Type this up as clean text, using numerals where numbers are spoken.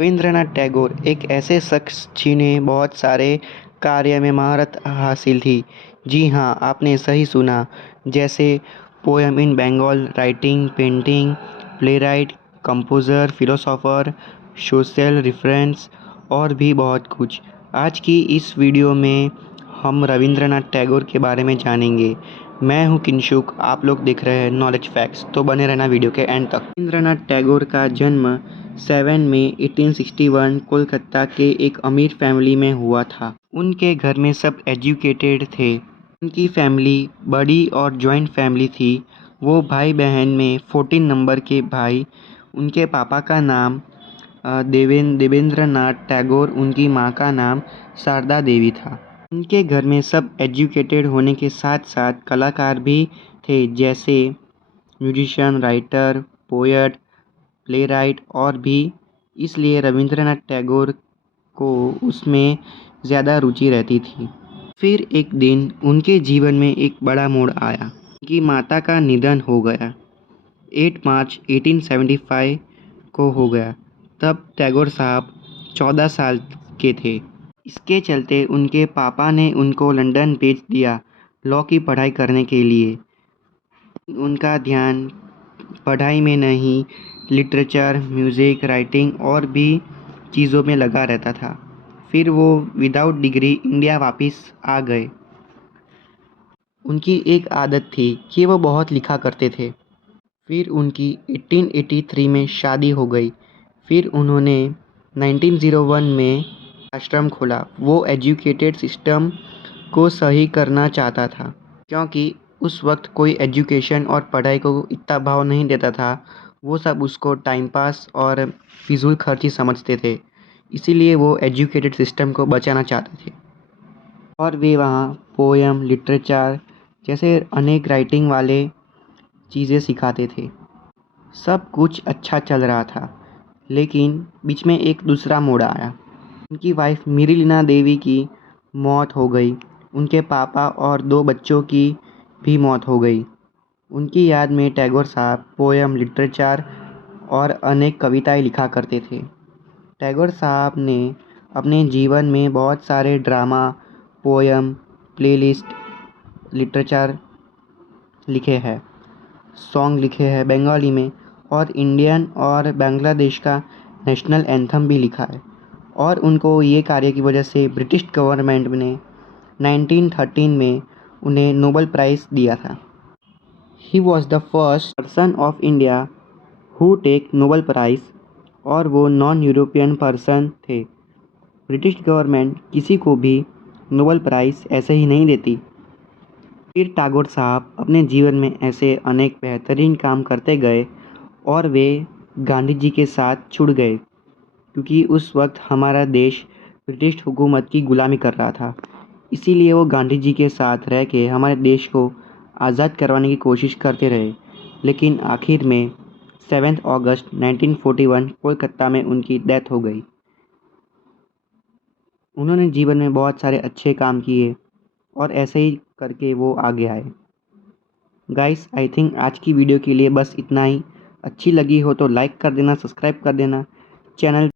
रविंद्रनाथ टैगोर एक ऐसे शख्स जिन्हें बहुत सारे कार्य में महारत हासिल थी। जी हाँ, आपने सही सुना। जैसे poem in Bengal, writing, painting, playwright, composer, philosopher, social reference और भी बहुत कुछ। आज की इस वीडियो में हम रविंद्रनाथ टैगोर के बारे में जानेंगे। मैं हूँ किंशुक, आप लोग देख रहे हैं नॉलेज फैक्ट्स, तो बने रहना वीडियो के एंड तक। रविंद्रनाथ टैगोर का जन्म 7 मई 1861 कोलकाता के एक अमीर फैमिली में हुआ था। उनके घर में सब एजुकेटेड थे। उनकी फैमिली बड़ी और जॉइंट फैमिली थी। वो भाई बहन में 14 नंबर के भाई। उनके पापा का नाम देवेंद्रनाथ टैगोर, उनकी माँ का नाम शारदा देवी था। उनके घर में सब एजुकेटेड होने के साथ साथ कलाकार भी थे, जैसे म्यूजिशियन, राइटर, पोएट, प्लेराइट और भी। इसलिए रविंद्रनाथ टैगोर को उसमें ज़्यादा रुचि रहती थी। फिर एक दिन उनके जीवन में एक बड़ा मोड़ आया। उनकी माता का निधन हो गया। 8 मार्च 1875 को हो गया। तब टैगोर साहब 14 साल के थे। इसके चलते उनके पापा ने उनको लंदन भेज दिया लॉ की पढ़ाई करने के लिए। उनका ध्यान पढ़ाई में नहीं, लिटरेचर, म्यूज़िक, राइटिंग और भी चीज़ों में लगा रहता था। फिर वो विदाउट डिग्री इंडिया वापस आ गए। उनकी एक आदत थी कि वो बहुत लिखा करते थे। फिर उनकी 1883 में शादी हो गई। फिर उन्होंने 1901 में आश्रम खोला। वो एजुकेटेड सिस्टम को सही करना चाहता था, क्योंकि उस वक्त कोई एजुकेशन और पढ़ाई को इतना भाव नहीं देता था। वो सब उसको टाइम पास और फिजूल खर्ची समझते थे। इसीलिए वो एजुकेटेड सिस्टम को बचाना चाहते थे। और वे वहाँ पोएम, लिटरेचर जैसे अनेक राइटिंग वाले चीज़ें सिखाते थे। सब कुछ अच्छा चल रहा था, लेकिन बीच में एक दूसरा मोड़ आया। उनकी वाइफ मिरिलिना देवी की मौत हो गई। उनके पापा और 2 बच्चों की भी मौत हो गई। उनकी याद में टैगोर साहब पोएम, लिटरेचर और अनेक कविताएं लिखा करते थे। टैगोर साहब ने अपने जीवन में बहुत सारे ड्रामा, पोएम, प्लेलिस्ट, लिटरेचर लिखे हैं, सॉन्ग लिखे हैं बंगाली में, और इंडियन और बांग्लादेश का नेशनल एंथम भी लिखा है। और उनको ये कार्य की वजह से ब्रिटिश गवर्नमेंट ने 1913 में उन्हें नोबेल प्राइज़ दिया था। He was the first person of India who take Nobel prize, और वो नॉन यूरोपियन पर्सन थे। ब्रिटिश गवर्नमेंट किसी को भी नोबेल प्राइज़ ऐसे ही नहीं देती। फिर टैगोर साहब अपने जीवन में ऐसे अनेक बेहतरीन काम करते गए और वे गांधी जी के साथ जुड़ गए, क्योंकि उस वक्त हमारा देश ब्रिटिश हुकूमत की गुलामी कर रहा था। इसीलिए वो गांधी जी के साथ रह के हमारे देश को आज़ाद करवाने की कोशिश करते रहे। लेकिन आखिर में 7 अगस्त 1941 कोलकाता में उनकी डेथ हो गई। उन्होंने जीवन में बहुत सारे अच्छे काम किए और ऐसे ही करके वो आगे आए। गाइस, आई थिंक आज की वीडियो के लिए बस इतना ही। अच्छी लगी हो तो लाइक कर देना, सब्सक्राइब कर देना, चैनल